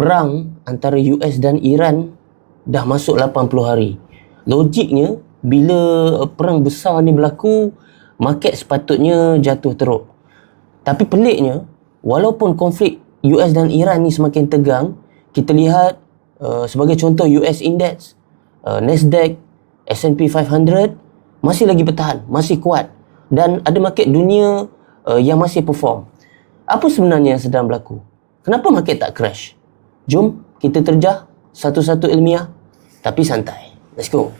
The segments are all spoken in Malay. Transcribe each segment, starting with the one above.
perang antara US dan Iran dah masuk 80 hari. Logiknya, bila perang besar ni berlaku, market sepatutnya jatuh teruk. Tapi peliknya, walaupun konflik US dan Iran ni semakin tegang, kita lihat sebagai contoh US Index, Nasdaq, S&P 500 masih lagi bertahan, masih kuat. Dan ada market dunia yang masih perform. Apa sebenarnya yang sedang berlaku? Kenapa market tak crash? Jom kita terjah satu-satu ilmiah tapi santai. Let's go.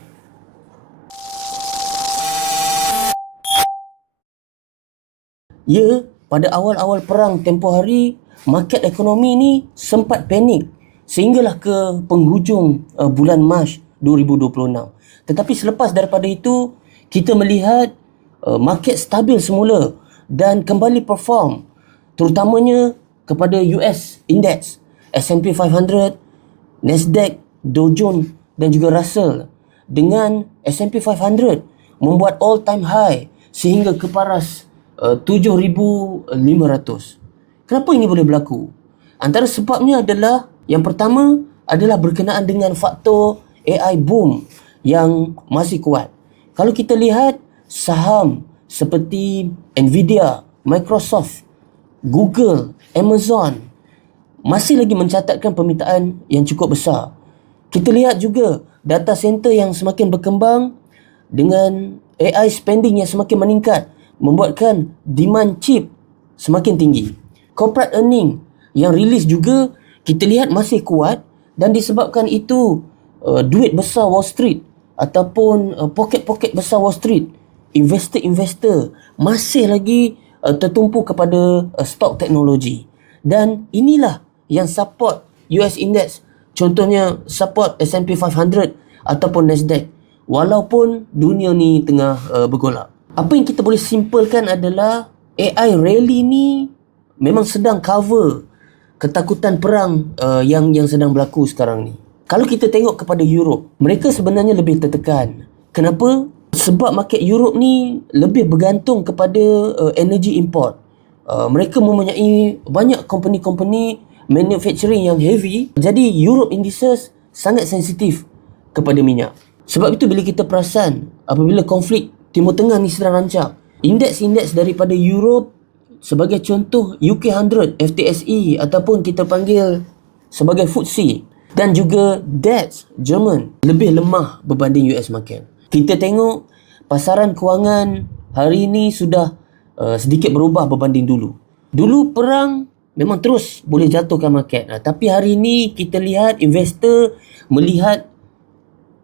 Ya, pada awal-awal perang tempoh hari, market ekonomi ni sempat panik sehinggalah ke penghujung bulan Mac 2026. Tetapi selepas daripada itu, kita melihat market stabil semula dan kembali perform, terutamanya kepada US Index, S&P 500, Nasdaq, Dow Jones dan juga Russell. Dengan S&P 500 membuat all time high sehingga ke paras 7,500. Kenapa ini boleh berlaku? Antara sebabnya adalah, yang pertama adalah berkenaan dengan faktor AI boom yang masih kuat. Kalau kita lihat saham seperti Nvidia, Microsoft, Google, Amazon masih lagi mencatatkan permintaan yang cukup besar. Kita lihat juga data center yang semakin berkembang dengan AI spending yang semakin meningkat, membuatkan demand chip semakin tinggi. Corporate earning yang rilis juga kita lihat masih kuat, dan disebabkan itu duit besar Wall Street ataupun poket-poket besar Wall Street, investor-investor masih lagi tertumpu kepada stok teknologi. Dan inilah yang support US Index, contohnya support S&P 500 ataupun Nasdaq, walaupun dunia ni tengah bergolak. Apa yang kita boleh simpulkan adalah AI rally ni memang sedang cover ketakutan perang yang sedang berlaku sekarang ni. Kalau kita tengok kepada Europe, mereka sebenarnya lebih tertekan. Kenapa? Sebab market Europe ni lebih bergantung kepada energy import. Mereka mempunyai banyak company-company manufacturing yang heavy. Jadi Europe indices sangat sensitif kepada minyak. Sebab itu bila kita perasan, apabila konflik Timur Tengah ni sedang rancak, indeks-indeks daripada Europe, sebagai contoh UK 100, FTSE ataupun kita panggil sebagai FTSE, dan juga DAX Jerman lebih lemah berbanding US market. Kita tengok pasaran kewangan hari ini sudah sedikit berubah berbanding dulu. Dulu perang memang terus boleh jatuhkan market. Tapi hari ini kita lihat investor melihat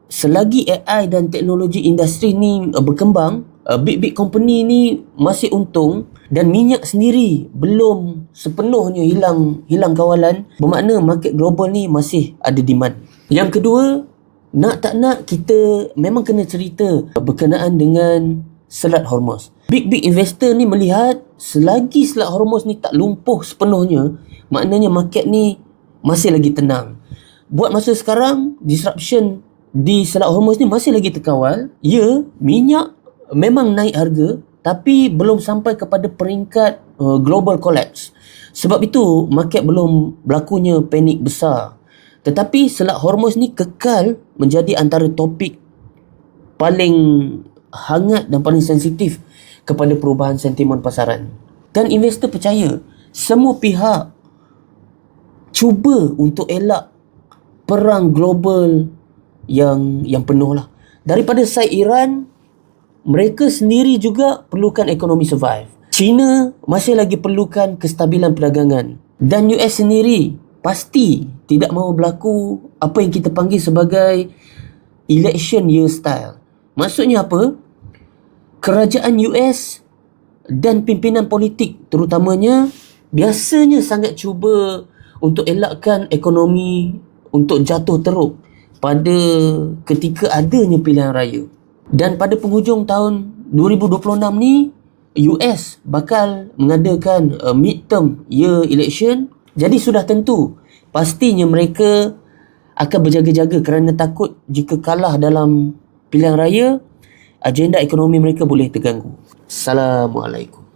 selagi AI dan teknologi industri ni berkembang, big company ni masih untung dan minyak sendiri belum sepenuhnya hilang kawalan, bermakna market global ni masih ada demand. Yang kedua, nak tak nak kita memang kena cerita berkenaan dengan Selat Hormuz. Big investor ni melihat selagi Selat Hormuz ni tak lumpuh sepenuhnya, maknanya market ni masih lagi tenang. Buat masa sekarang, disruption di Selat Hormuz ni masih lagi terkawal. Ya, minyak memang naik harga, tapi belum sampai kepada peringkat global collapse. Sebab itu market belum berlakunya panik besar. Tetapi Selat Hormuz ni kekal menjadi antara topik paling hangat dan paling sensitif kepada perubahan sentimen pasaran. Dan investor percaya semua pihak cuba untuk elak perang global yang penuh lah. Daripada side Iran, mereka sendiri juga perlukan ekonomi survive. China masih lagi perlukan kestabilan perdagangan. Dan US sendiri pasti tidak mahu berlaku apa yang kita panggil sebagai election year style. Maksudnya apa? Kerajaan US dan pimpinan politik terutamanya biasanya sangat cuba untuk elakkan ekonomi untuk jatuh teruk pada ketika adanya pilihan raya. Dan pada penghujung tahun 2026 ni, US bakal mengadakan midterm year election. Jadi sudah tentu pastinya mereka akan berjaga-jaga kerana takut jika kalah dalam pilihan raya, agenda ekonomi mereka boleh terganggu. Assalamualaikum.